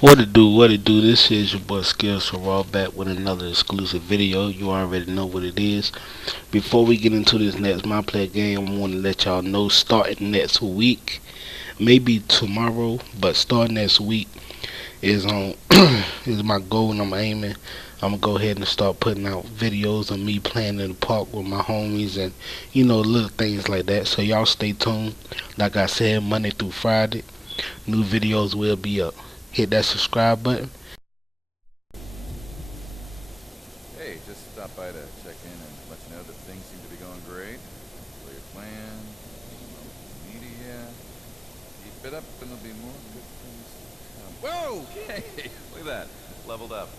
What it do, what it do, this is your boy Skills for Raw back with another exclusive video. You already know what it is. Before we get into this next My Play game, I want to let y'all know starting next week, maybe tomorrow, but starting next week is on is my goal and I'm aiming. I'm gonna go ahead and start putting out videos of me playing in the park with my homies and little things like that. So y'all stay tuned. Like I said, Monday through Friday, new videos will be up. Hit that subscribe button. Hey, just stop by to check in and let you know that things seem to be going great. So your plan, media, keep it up and there'll be more good things to come. Whoa! Hey, look at that. Leveled up.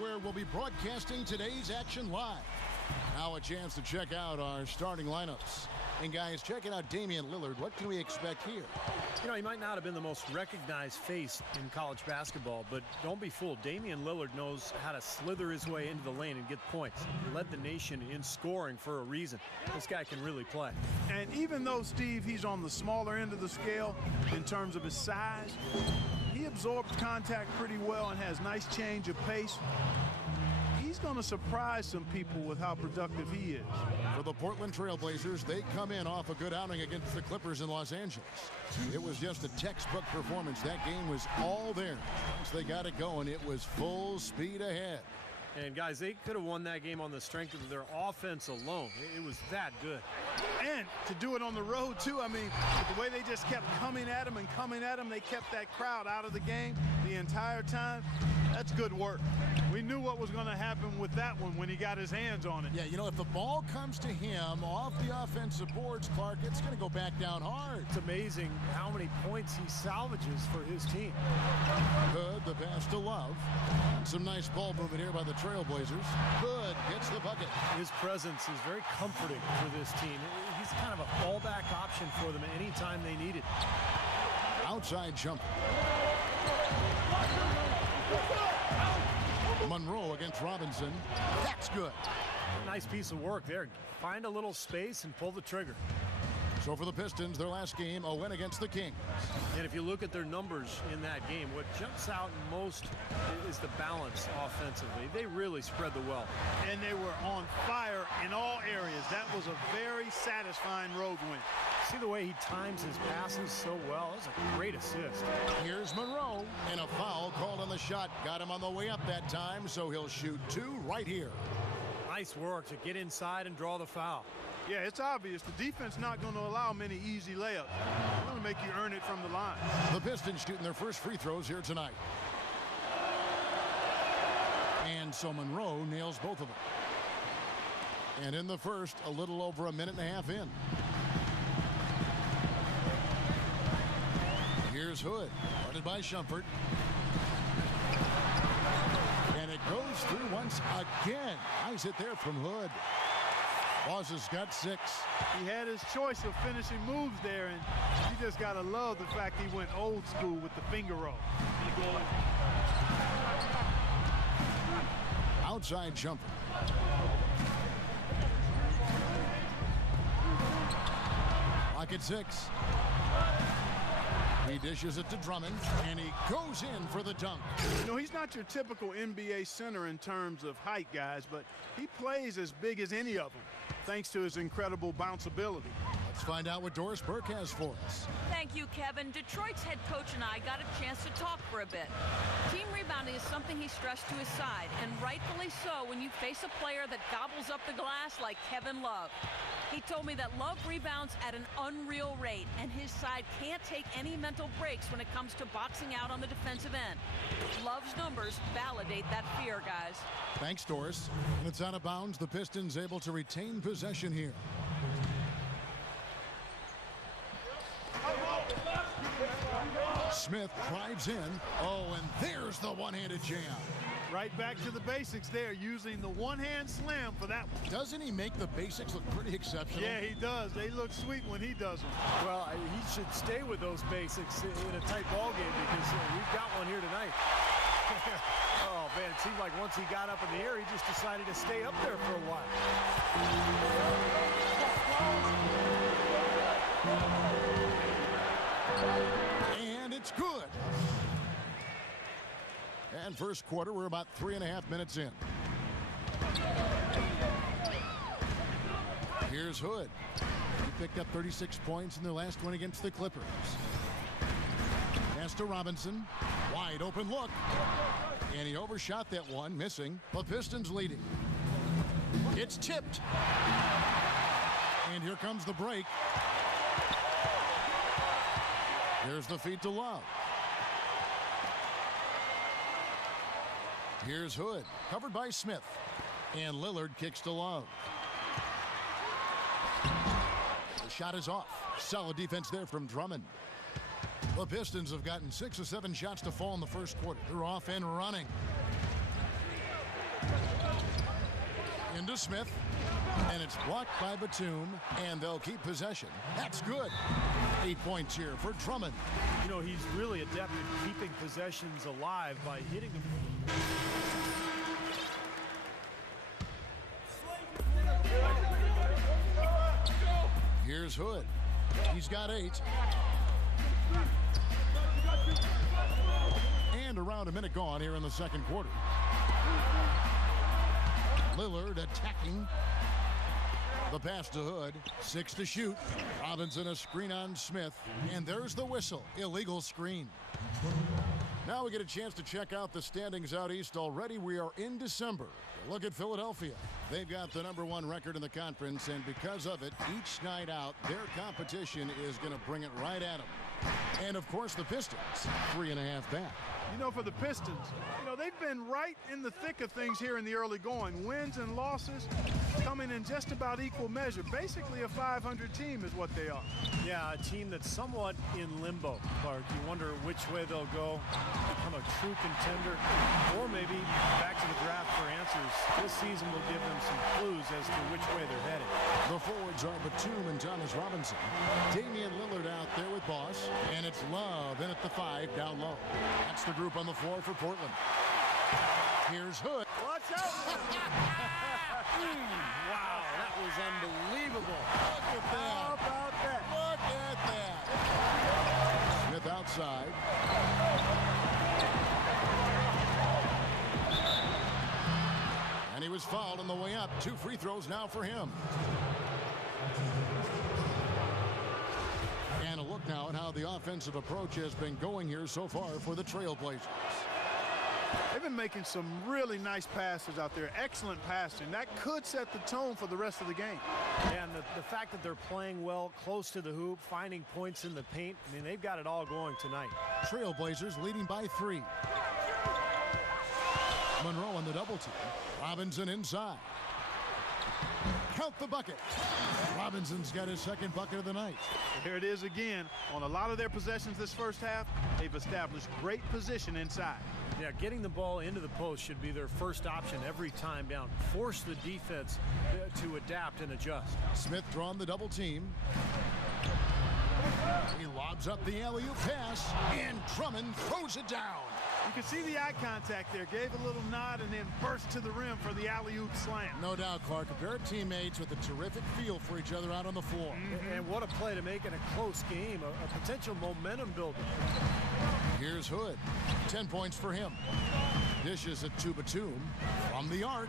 Where we'll be broadcasting today's action live. Now a chance to check out our starting lineups. And guys, checking out Damian Lillard, what can we expect here? You know, he might not have been the most recognized face in college basketball, but don't be fooled. Damian Lillard knows how to slither his way into the lane and get points. He led the nation in scoring for a reason. This guy can really play. And even though, Steve, he's on the smaller end of the scale in terms of his size, he absorbs contact pretty well and has nice change of pace. He's going to surprise some people with how productive he is. For the Portland Trailblazers, they come in off a good outing against the Clippers in Los Angeles. It was just a textbook performance. That game was all there. Once they got it going, it was full speed ahead. And guys, they could have won that game on the strength of their offense alone. It was that good. And to do it on the road, too, I mean, the way they just kept coming at him and coming at him, they kept that crowd out of the game the entire time. That's good work. We knew what was going to happen with that one when he got his hands on it. Yeah, you know, if the ball comes to him off the offensive boards, Clark, it's going to go back down hard. It's amazing how many points he salvages for his team. Good, the pass to Love. Some nice ball movement here by the Trailblazers. Good, gets the bucket. His presence is very comforting for this team. He's kind of a fallback option for them anytime they need it. Outside jumper. Monroe against Robinson. That's good. Nice piece of work there. Find a little space and pull the trigger. So for the Pistons, their last game, a win against the Kings. And if you look at their numbers in that game, what jumps out most is the balance offensively. They really spread the wealth. And they were on fire in all areas. That was a very satisfying road win. See the way he times his passes so well? That's a great assist. Here's Monroe, and a foul called on the shot. Got him on the way up that time, so he'll shoot two right here. Nice work to get inside and draw the foul. Yeah, it's obvious. The defense not going to allow many easy layups. They're going to make you earn it from the line. The Pistons shooting their first free throws here tonight. And so Monroe nails both of them. And in the first, a little over a minute and a half in. Here's Hood, guarded by Shumpert. And it goes through once again. Nice hit there from Hood. Boss has got 6. He had his choice of finishing moves there, and you just got to love the fact he went old school with the finger roll. Outside jumper. Lock at 6. He dishes it to Drummond, and he goes in for the dunk. You know, he's not your typical NBA center in terms of height, guys, but he plays as big as any of them, thanks to his incredible bounceability. Let's find out what Doris Burke has for us. Thank you, Kevin. Detroit's head coach and I got a chance to talk for a bit. Team rebounding is something he stressed to his side, and rightfully so when you face a player that gobbles up the glass like Kevin Love. He told me that Love rebounds at an unreal rate, and his side can't take any mental breaks when it comes to boxing out on the defensive end. Love's numbers validate that fear, guys. Thanks, Doris. And it's out of bounds. The Pistons able to retain possession here. Smith drives in. Oh, and there's the one-handed jam. Right back to the basics there, using the one-hand slam for that one. Doesn't he make the basics look pretty exceptional? Yeah, he does. They look sweet when he does them. Well, he should stay with those basics in a tight ball game because we've got one here tonight. Oh, man, it seemed like once he got up in the air, he just decided to stay up there for a while. And it's good. And first quarter, we're about 3.5 minutes in. Here's Hood. He picked up 36 points in their last one against the Clippers. Pass to Robinson. Wide open look. And he overshot that one, missing. The Pistons leading. It's tipped. And here comes the break. Here's the feed to Love. Here's Hood, covered by Smith. And Lillard kicks to Love. The shot is off. Solid defense there from Drummond. The Pistons have gotten 6 or 7 shots to fall in the first quarter. They're off and running. Into Smith. And it's blocked by Batum. And they'll keep possession. That's good. 8 points here for Drummond. You know, he's really adept at keeping possessions alive by hitting them. Here's Hood. He's got 8. And around a minute gone here in the second quarter. Lillard attacking. The pass to Hood. 6 to shoot. Robinson a screen on Smith. And there's the whistle. Illegal screen. Now we get a chance to check out the standings out east already. We are in December. Look at Philadelphia. They've got the #1 record in the conference, and because of it, each night out, their competition is going to bring it right at them. And, of course, the Pistons, 3.5 back. You know, for the Pistons, they've been right in the thick of things here in the early going. Wins and losses coming in just about equal measure. Basically a 500 team is what they are. Yeah, a team that's somewhat in limbo, Clark. You wonder which way they'll go, become a true contender, or maybe back to the draft for answers. This season will give them some clues as to which way they're headed. The forwards are Batum and Thomas Robinson. Damian Lillard out there with Boss, and it's Love in at the 5 down low. That's the group on the floor for Portland. Here's Hood. Watch out! Wow, that was unbelievable. Look at that. How about that? Look at that. Smith outside. And he was fouled on the way up. 2 free throws now for him. And a look now at how the offensive approach has been going here so far for the Trailblazers. They've been making some really nice passes out there. Excellent passing. That could set the tone for the rest of the game. And the fact that they're playing well, close to the hoop, finding points in the paint, I mean, they've got it all going tonight. Trailblazers leading by 3. Monroe on the double team. Robinson inside. Count the bucket. Robinson's got his second bucket of the night. Here it is again. On a lot of their possessions this first half, they've established great position inside. Yeah, getting the ball into the post should be their first option every time down. Force the defense to adapt and adjust. Smith drawn the double team. He lobs up the alley-oop pass, and Drummond throws it down. You can see the eye contact there. Gave a little nod and then burst to the rim for the alley-oop slam. No doubt, Clark. A pair of teammates with a terrific feel for each other out on the floor. And what a play to make in a close game, a potential momentum builder. Here's Hood. 10 points for him. Dishes it to Batum from the arc.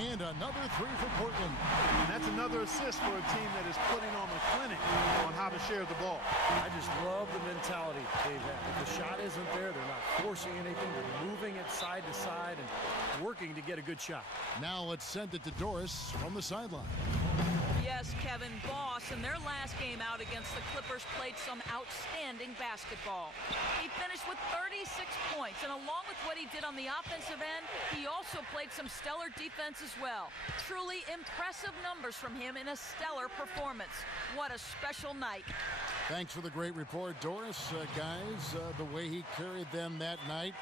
And another three for Portland. And that's another assist for a team that is putting on a clinic on how to share the ball. I just love the mentality they've had. If the shot isn't there, they're not forcing anything. They're moving it side to side and working to get a good shot. Now let's send it to Doris from the sideline. Yes, Kevin, Boss in their last game out against the Clippers played some outstanding basketball. He finished with 36 points, and along with what he did on the offensive end, he also played some stellar defense as well. Truly impressive numbers from him in a stellar performance. What a special night. Thanks for the great report, Doris. Guys, the way he carried them that night,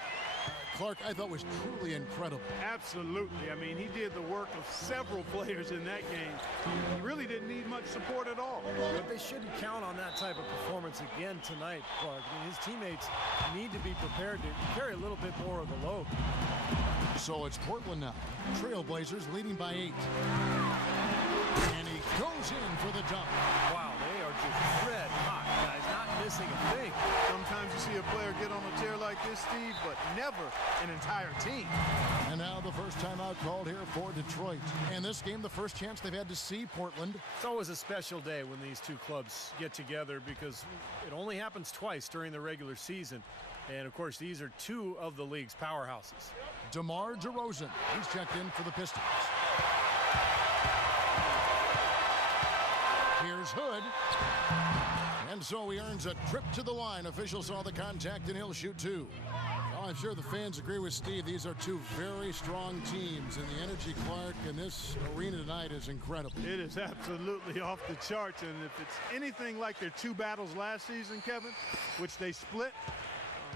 Clark, I thought was truly incredible. Absolutely. I mean, he did the work of several players in that game. He really didn't need much support at all. But they shouldn't count on that type of performance again tonight, Clark. I mean, his teammates need to be prepared to carry a little bit more of the load. So it's Portland now. Trailblazers leading by 8. And he goes in for the dunk. Wow, they are just red hot, guys, not missing a thing. Sometimes you see a player get on a tear like this, Steve, but never an entire team. And now the first timeout called here for Detroit. And this game, the first chance they've had to see Portland. It's always a special day when these two clubs get together because it only happens twice during the regular season. And, of course, these are two of the league's powerhouses. DeMar DeRozan, he's checked in for the Pistons. Here's Hood. And so he earns a trip to the line. Officials saw the contact, and he'll shoot two. Oh, I'm sure the fans agree with Steve. These are two very strong teams, and the energy, Clark, in this arena tonight is incredible. It is absolutely off the charts, and if it's anything like their two battles last season, Kevin, which they split,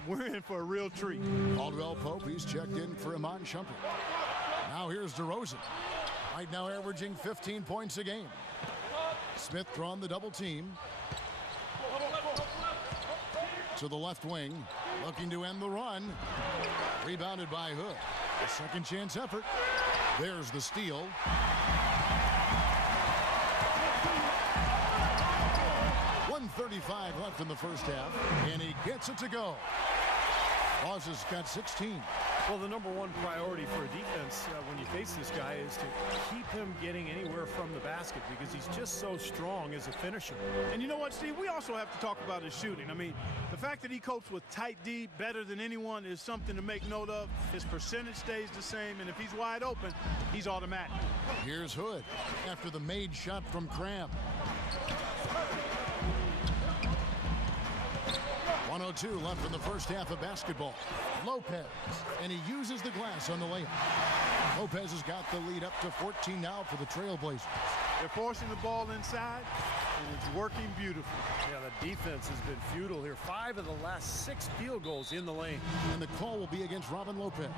we're in for a real treat. Caldwell Pope, he's checked in for Iman Shumpert. Now here's DeRozan. Right now averaging 15 points a game. Smith drawn the double team. To the left wing, looking to end the run. Rebounded by Hood. A second chance effort. There's the steal. 1:35 left in the first half, and he gets it to go. Boss has got 16. Well, the number one priority for a defense when you face this guy is to keep him getting anywhere from the basket because he's just so strong as a finisher. And you know what, Steve? We also have to talk about his shooting. I mean, the fact that he copes with tight D better than anyone is something to make note of. His percentage stays the same, and if he's wide open, he's automatic. Here's Hood after the made shot from Cram. 1:02 left in the first half of basketball. Lopez, and he uses the glass on the layup. Lopez has got the lead up to 14 now for the Trailblazers. They're forcing the ball inside, and it's working beautifully. Yeah, the defense has been futile here. 5 of the last 6 field goals in the lane. And the call will be against Robin Lopez.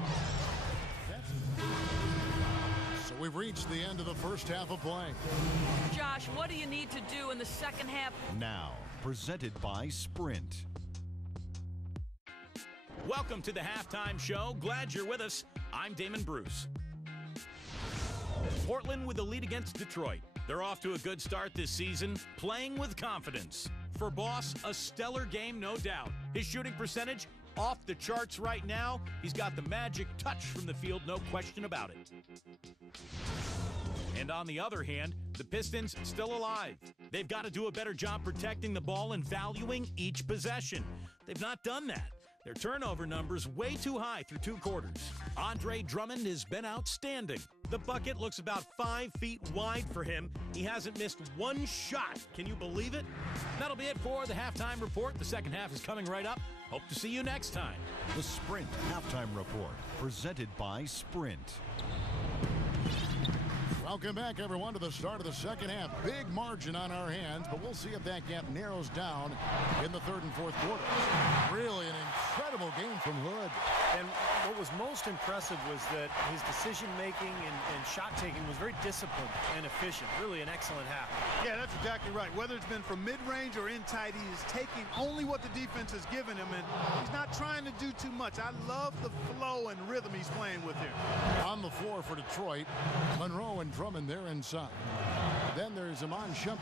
So we've reached the end of the first half of play. Josh, what do you need to do in the second half? Now, presented by Sprint. Welcome to the halftime show. Glad you're with us. I'm Damon Bruce. Portland with the lead against Detroit. They're off to a good start this season, playing with confidence. For Boss, a stellar game, no doubt. His shooting percentage off the charts right now. He's got the magic touch from the field, no question about it. And on the other hand, the Pistons still alive. They've got to do a better job protecting the ball and valuing each possession. They've not done that. Their turnover numbers way too high through 2 quarters. Andre Drummond has been outstanding. The bucket looks about 5 feet wide for him. He hasn't missed one shot. Can you believe it? That'll be it for the halftime report. The second half is coming right up. Hope to see you next time. The Sprint Halftime Report, presented by Sprint. Welcome back, everyone, to the start of the second half. Big margin on our hands, but we'll see if that gap narrows down in the third and fourth quarters. Really an incredible game from Hood. And what was most impressive was that his decision-making and shot-taking was very disciplined and efficient. Really an excellent half. Yeah, that's exactly right. Whether it's been from mid-range or in tight, he is taking only what the defense has given him, and he's not trying to do too much. I love the flow and rhythm he's playing with here. On the floor for Detroit, Monroe and Drummond there inside. Then there's Iman Shumpert.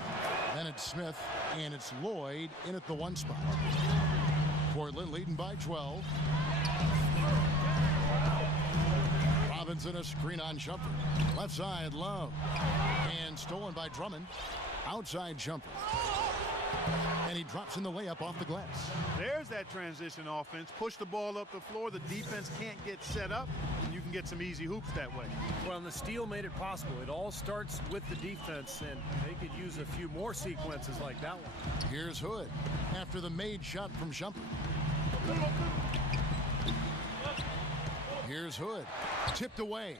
Then it's Smith, and it's Lloyd in at the 1 spot. Portland leading by 12. Robinson a screen on Shumpert. Left side, Love. And stolen by Drummond. Outside Shumpert. And he drops in the layup off the glass. There's that transition offense. Push the ball up the floor. The defense can't get set up, and you can get some easy hoops that way. Well, and the steal made it possible. It all starts with the defense, and they could use a few more sequences like that one. Here's Hood after the made shot from Shumpert. Here's Hood. Tipped away.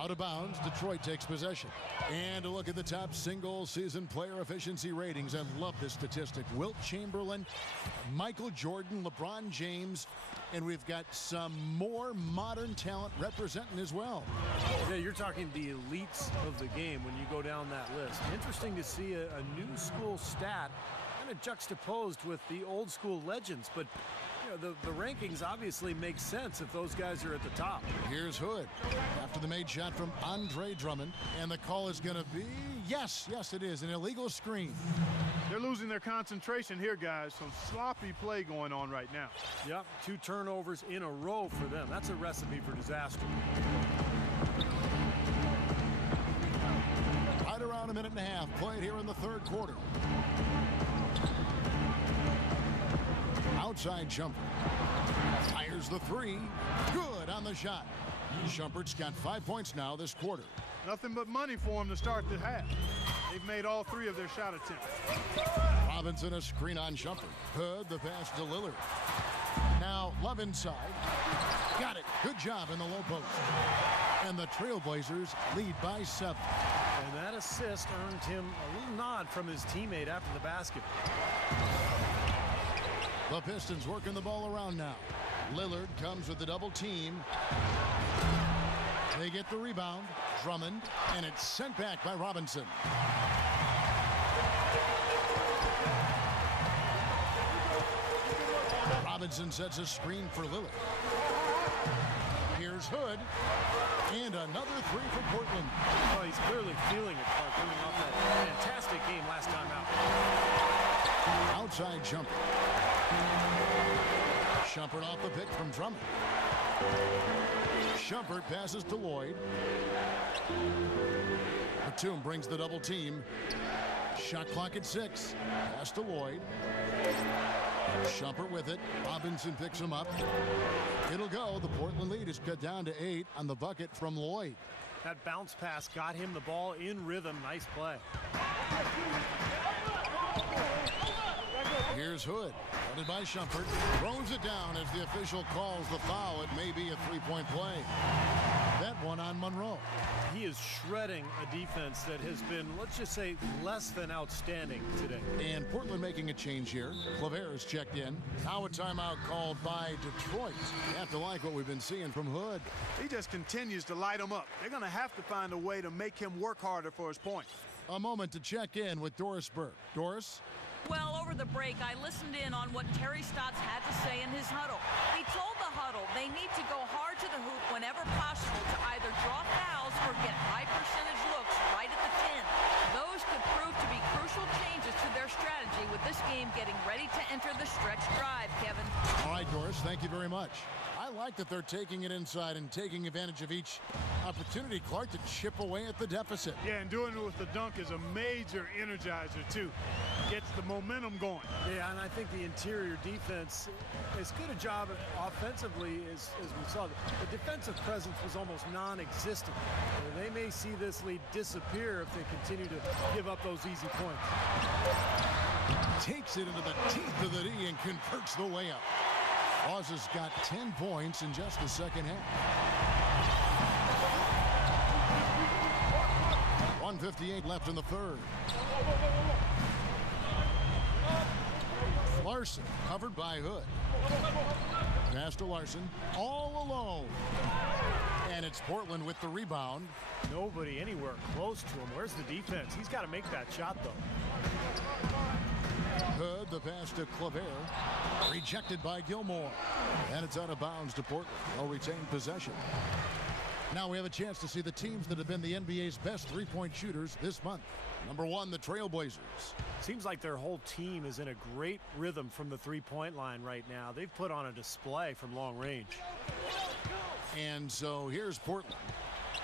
Out of bounds. Detroit takes possession. And a look at the top single-season player efficiency ratings. I love this statistic. Wilt Chamberlain, Michael Jordan, LeBron James, and we've got some more modern talent representing as well. Yeah, you're talking the elites of the game when you go down that list. Interesting to see a new school stat kind of juxtaposed with the old school legends, but you know, the rankings obviously make sense if those guys are at the top. Here's Hood after the made shot from Andre Drummond, and the call is going to be, yes, it is, an illegal screen. They're losing their concentration here, guys. Some sloppy play going on right now. Yep, 2 turnovers in a row for them. That's a recipe for disaster. Right around a minute and a half played here in the third quarter. Outside Shumpert. Fires the three. Good on the shot. Shumpert's got 5 points now this quarter. Nothing but money for him to start the half. They've made all 3 of their shot attempts. Robinson a screen on Shumpert. Hood the pass to Lillard. Now Love inside. Got it. Good job in the low post. And the Trailblazers lead by 7. And that assist earned him a little nod from his teammate after the basket. The Pistons working the ball around now. Lillard comes with the double team. They get the rebound. Drummond, and it's sent back by Robinson. Robinson sets a screen for Lillard. Here's Hood. And another 3 for Portland. Oh, he's clearly feeling it, Clark, coming off that fantastic game last time out. Outside Shumpert. Shumpert off the pick from Drummond. Shumpert passes to Lloyd. Batum brings the double team. Shot clock at 6. Pass to Lloyd. Shumpert with it. Robinson picks him up. It'll go. The Portland lead is cut down to 8 on the bucket from Lloyd. That bounce pass got him the ball in rhythm. Nice play. Here's Hood. Guarded by Shumpert. Throws it down as the official calls the foul. It may be a 3-point play. That one on Monroe. He is shredding a defense that has been, let's just say, less than outstanding today. And Portland making a change here. Claver is checked in. Now a timeout called by Detroit. You have to like what we've been seeing from Hood. He just continues to light him up. They're going to have to find a way to make him work harder for his points. A moment to check in with Doris Burke. Doris? Well, over the break, I listened in on what Terry Stotts had to say in his huddle. He told the huddle they need to go hard to the hoop whenever possible to either draw fouls or get high percentage looks right at the 10. Those could prove to be crucial changes to their strategy with this game getting ready to enter the stretch drive, Kevin. All right, Doris, thank you very much. I like that they're taking it inside and taking advantage of each opportunity, Clark, to chip away at the deficit. Yeah, and doing it with the dunk is a major energizer, too. Gets the momentum going. Yeah, and I think the interior defense, as good a job offensively as we saw. The defensive presence was almost non-existent. They may see this lead disappear if they continue to give up those easy points. Takes it into the teeth of the D and converts the layup. Oz has got 10 points in just the second half. 1:58 left in the third. Larson covered by Hood. Pass to Larson. All alone. And it's Portland with the rebound. Nobody anywhere close to him. Where's the defense? He's got to make that shot, though. Hood, the pass to Claver. Rejected by Gilmore. And it's out of bounds to Portland. They'll retain possession. Now we have a chance to see the teams that have been the NBA's best three-point shooters this month. Number 1, the Trailblazers. Seems like their whole team is in a great rhythm from the three-point line right now. They've put on a display from long range. And so here's Portland.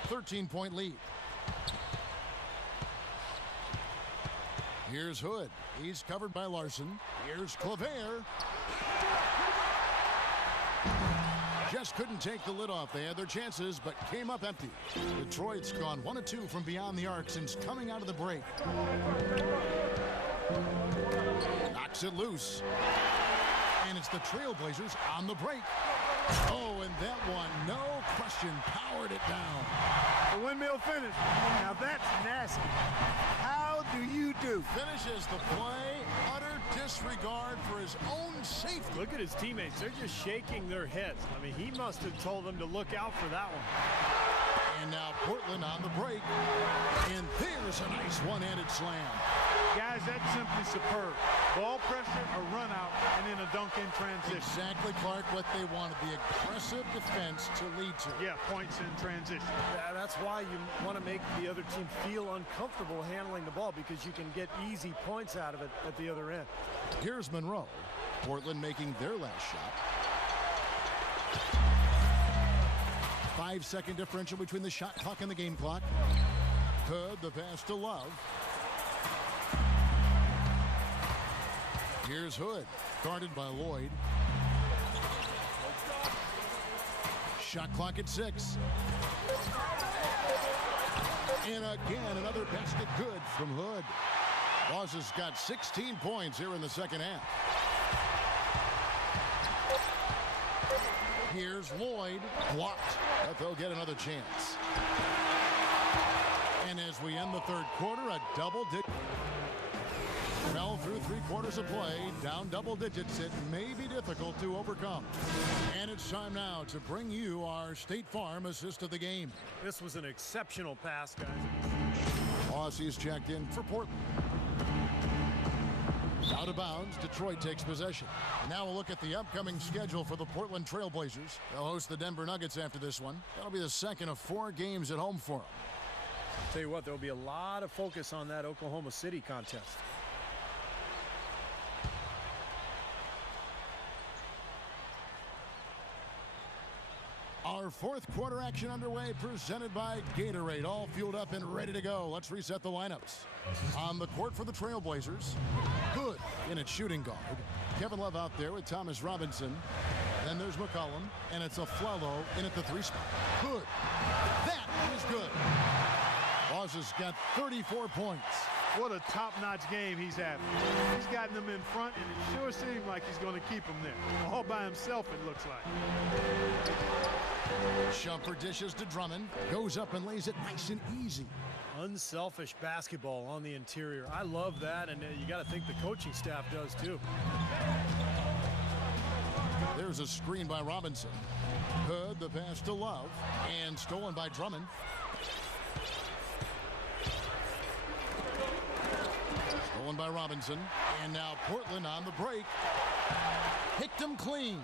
13-point lead. Here's Hood. He's covered by Larson. Here's Claver. Just couldn't take the lid off. They had their chances, but came up empty. Detroit's gone 1 of 2 from beyond the arc since coming out of the break. Knocks it loose. And it's the Trailblazers on the break. Oh, and that one, no question, powered it down. The windmill finish. Now that's nasty. How do you do? Finishes the play, utter disregard for his own safety. Look at his teammates. They're just shaking their heads. I mean, he must have told them to look out for that one. And now Portland on the break. And there's a nice one-handed slam. Guys, that's simply superb. Ball pressure, a run out, and then a dunk in transition. Exactly, Clark, what they wanted. The aggressive defense to lead to. Yeah, points in transition. Yeah, that's why you want to make the other team feel uncomfortable handling the ball, because you can get easy points out of it at the other end. Here's Monroe. Portland making their last shot. 5-second differential between the shot clock and the game clock. Hood, the pass to Love. Here's Hood, guarded by Lloyd. Shot clock at 6. And again, another basket good from Hood. Laws has got 16 points here in the second half. Here's Lloyd, blocked, but they'll get another chance. And as we end the third quarter, a double-digit. Fell through 3 quarters of play, down double digits. It may be difficult to overcome. And it's time now to bring you our State Farm assist of the game. This was an exceptional pass, guys. Aussies checked in for Portland. Out of bounds, Detroit takes possession. Now we'll look at the upcoming schedule for the Portland Trailblazers. They'll host the Denver Nuggets after this one. That'll be the second of 4 games at home for them. Tell you what, there'll be a lot of focus on that Oklahoma City contest. Our fourth quarter action underway, presented by Gatorade. All fueled up and ready to go. Let's reset the lineups. On the court for the Trailblazers, Hood in at shooting guard. Kevin Love out there with Thomas Robinson. Then there's McCollum, and it's Aflalo in at the 3 spot. Hood. That is good. Laws has got 34 points. What a top-notch game he's having. He's gotten them in front, and it sure seems like he's going to keep them there. All by himself, it looks like. Shumpert dishes to Drummond. Goes up and lays it nice and easy. Unselfish basketball on the interior. I love that, and you got to think the coaching staff does too. There's a screen by Robinson. Hood, the pass to Love, and stolen by Drummond. Stolen by Robinson, and now Portland on the break. Picked him clean.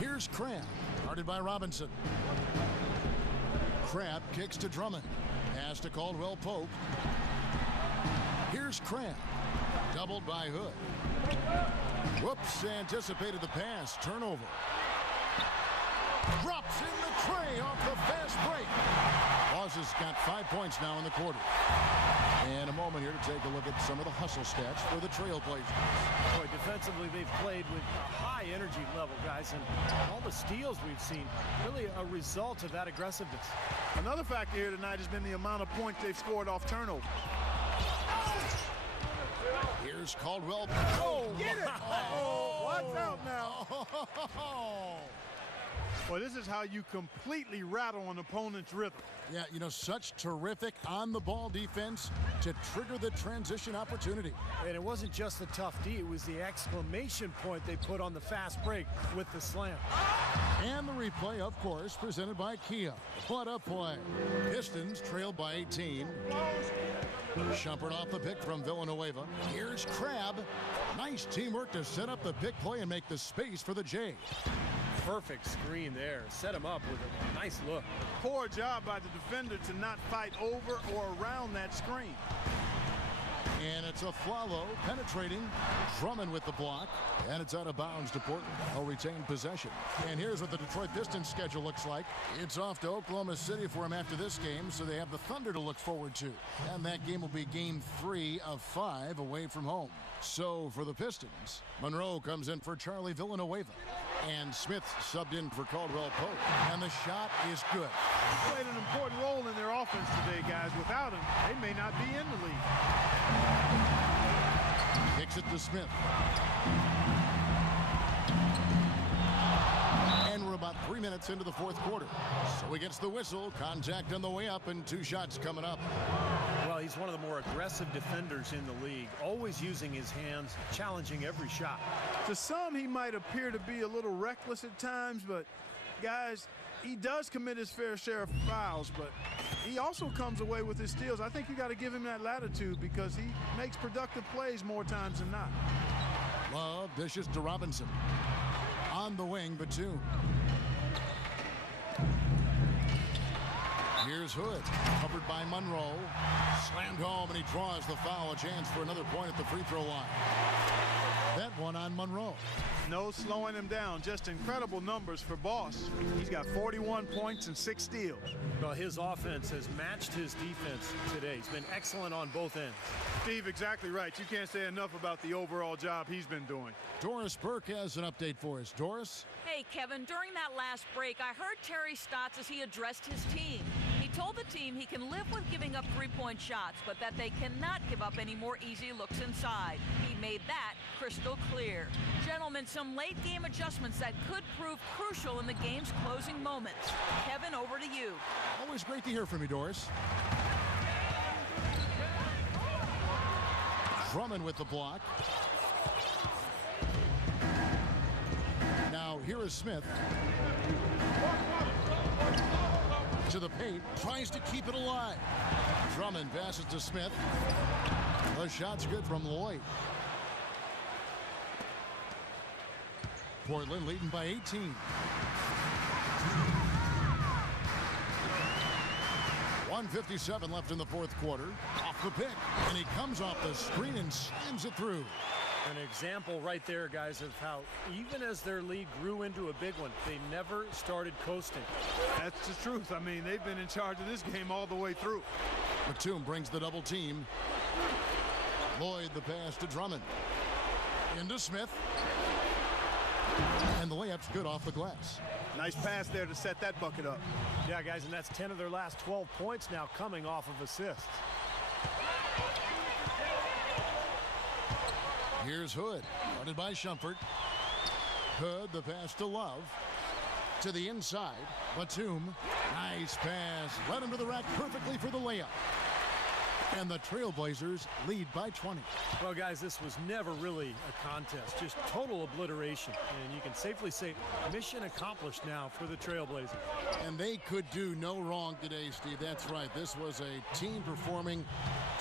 Here's Crab, guarded by Robinson. Crab kicks to Drummond. Pass to Caldwell Pope. Here's Crab, doubled by Hood. Whoops, anticipated the pass. Turnover. Drops in the tray off the fast break. Laws has got 5 points now in the quarter. And a moment here to take a look at some of the hustle stats for the Trailblazers. Boy, defensively, they've played with a high energy level, guys, and all the steals we've seen, really a result of that aggressiveness. Another factor here tonight has been the amount of points they've scored off turnover. Here's Caldwell. Oh, get it! Oh, watch out now. Well, this is how you completely rattle an opponent's rhythm. Yeah, you know, such terrific on-the-ball defense to trigger the transition opportunity. And it wasn't just the tough D, it was the exclamation point they put on the fast break with the slam. And the replay, of course, presented by Kia. What a play. Pistons trail by 18. Shumpert off the pick from Villanueva. Here's Crab. Nice teamwork to set up the pick play and make the space for the J. Perfect screen there. Set him up with a nice look. Poor job by the defender to not fight over or around that screen. And it's a Flalo penetrating. Drummond with the block. And it's out of bounds to Portland. They'll retain possession. And here's what the Detroit Pistons schedule looks like. It's off to Oklahoma City for them after this game, so they have the Thunder to look forward to. And that game will be game 3 of 5 away from home. So for the Pistons, Monroe comes in for Charlie Villanueva. And Smith subbed in for Caldwell Pope. And the shot is good. Played an important role in their offense today, guys. Without him, they may not be in the league. Kicks it to Smith. And we're about 3 minutes into the fourth quarter. So he gets the whistle. Contact on the way up and 2 shots coming up. Well, he's one of the more aggressive defenders in the league, always using his hands, challenging every shot. To some, he might appear to be a little reckless at times, but guys, he does commit his fair share of fouls, but he also comes away with his steals. I think you got to give him that latitude because he makes productive plays more times than not. Love dishes to Robinson. On the wing, Batum. Here's Hood, covered by Monroe. Slammed home, and he draws the foul. A chance for another point at the free throw line. That one on Monroe. No slowing him down. Just incredible numbers for Boss. He's got 41 points and 6 steals. Well, his offense has matched his defense today. He's been excellent on both ends. Steve, exactly right. You can't say enough about the overall job he's been doing. Doris Burke has an update for us. Doris? Hey, Kevin, during that last break, I heard Terry Stotts as he addressed his team. He told the team he can live with giving up three-point shots, but that they cannot give up any more easy looks inside. He made that crystal clear. Gentlemen, some late-game adjustments that could prove crucial in the game's closing moments. Kevin, over to you. Always great to hear from you, Doris. Drummond with the block. Now here is Smith. To the paint, tries to keep it alive. Drummond passes to Smith. The shot's good from Lloyd. Portland leading by 18. .157 left in the fourth quarter. Off the pick, and he comes off the screen and slams it through. An example right there, guys, of how even as their lead grew into a big one, they never started coasting. That's the truth. I mean, they've been in charge of this game all the way through. Batum brings the double team. Lloyd the pass to Drummond. Into Smith. And the layup's good off the glass. Nice pass there to set that bucket up. Yeah, guys, and that's 10 of their last 12 points now coming off of assists. Here's Hood, guarded by Shumpert. Hood, the pass to Love. To the inside, Batum. Nice pass. Led him to the rack perfectly for the layup. And the Trailblazers lead by 20. Well, guys, this was never really a contest. Just total obliteration. And you can safely say mission accomplished now for the Trailblazers. And they could do no wrong today, Steve. That's right. This was a team performing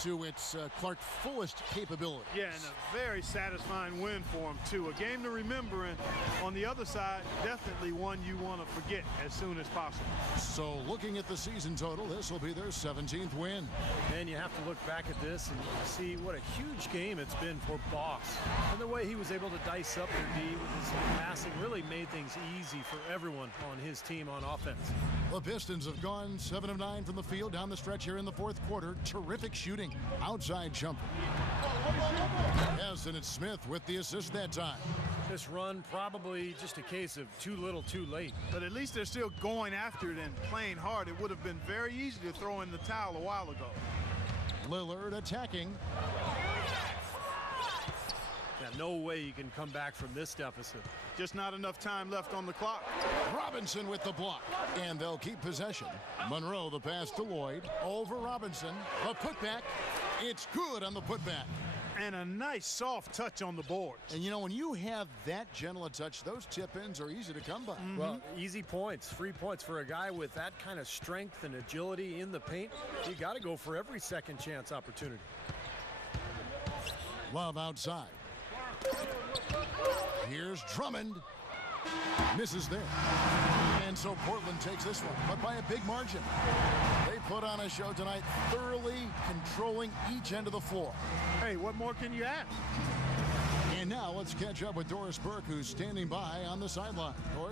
to its Clark fullest capability. Yeah, and a very satisfying win for them, too. A game to remember, and on the other side, definitely one you want to forget as soon as possible. So looking at the season total, this will be their 17th win. And you have to look back at this and see what a huge game it's been for Boss. And the way he was able to dice up their D with his passing really made things easy for everyone on his team on offense. The Pistons have gone 7 of 9 from the field down the stretch here in the fourth quarter. Terrific shooting. Outside jumper. Yes, and it's Smith with the assist that time. This run probably just a case of too little too late. But at least they're still going after it and playing hard. It would have been very easy to throw in the towel a while ago. Lillard attacking. Yeah, no way you can come back from this deficit. Just not enough time left on the clock. Robinson with the block, and they'll keep possession. Monroe the pass to Lloyd. Over Robinson. The putback. It's good on the putback. And a nice soft touch on the board. And you know, when you have that gentle a touch, those tip-ins are easy to come by. Well, easy points, free points for a guy with that kind of strength and agility in the paint. You got to go for every second chance opportunity. Love outside. Here's Drummond. Misses there. And so Portland takes this one, but by a big margin. They put on a show tonight, thoroughly controlling each end of the floor. Hey, what more can you ask? And now let's catch up with Doris Burke, who's standing by on the sideline. Doris?